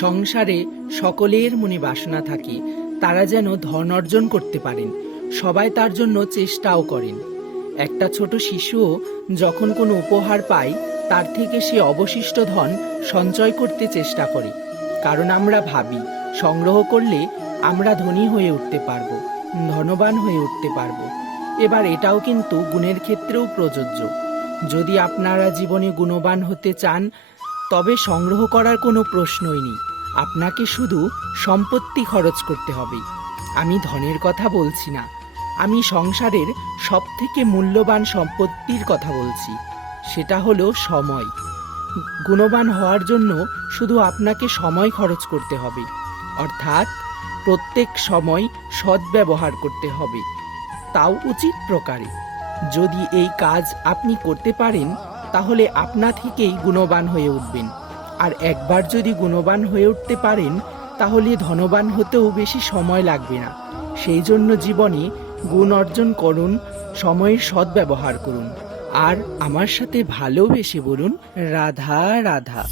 সংসারে সকলের মনে বাসনা থাকে তারা যেন ধন অর্জন করতে পারেন। সবাই তার জন্য চেষ্টাও করেন। একটা ছোট শিশুও যখন কোনো উপহার পায় তার থেকে সে অবশিষ্ট ধন সঞ্চয় করতে চেষ্টা করে, কারণ আমরা ভাবি সংগ্রহ করলে আমরা ধনী হয়ে উঠতে পারবো, ধনবান হয়ে উঠতে পারবো। এবার এটাও কিন্তু গুণের ক্ষেত্রেও প্রযোজ্য। যদি আপনারা জীবনে গুণবান হতে চান তবে সংগ্রহ করার কোনো প্রশ্নই নেই, আপনাকে শুধু সম্পত্তি খরচ করতে হবে। আমি ধনের কথা বলছি না, আমি সংসারের সবথেকে মূল্যবান সম্পত্তির কথা বলছি, সেটা হলো সময়। গুণবান হওয়ার জন্য শুধু আপনাকে সময় খরচ করতে হবে, অর্থাৎ প্রত্যেক সময় সদ্ব্যবহার করতে হবে, তাও উচিত প্রকারে। যদি এই কাজ আপনি করতে পারেন তাহলে আপনা থেকেই গুণবান হয়ে উঠবেন। আর একবার যদি গুণবান হয়ে উঠতে পারেন তাহলে ধনবান হতেও বেশি সময় লাগবে না। সেই জন্য জীবনে গুণ অর্জন করুন, সময়ের সদ্ব্যবহার করুন, আর আমার সাথে ভালোবেসে বলুন রাধা রাধা।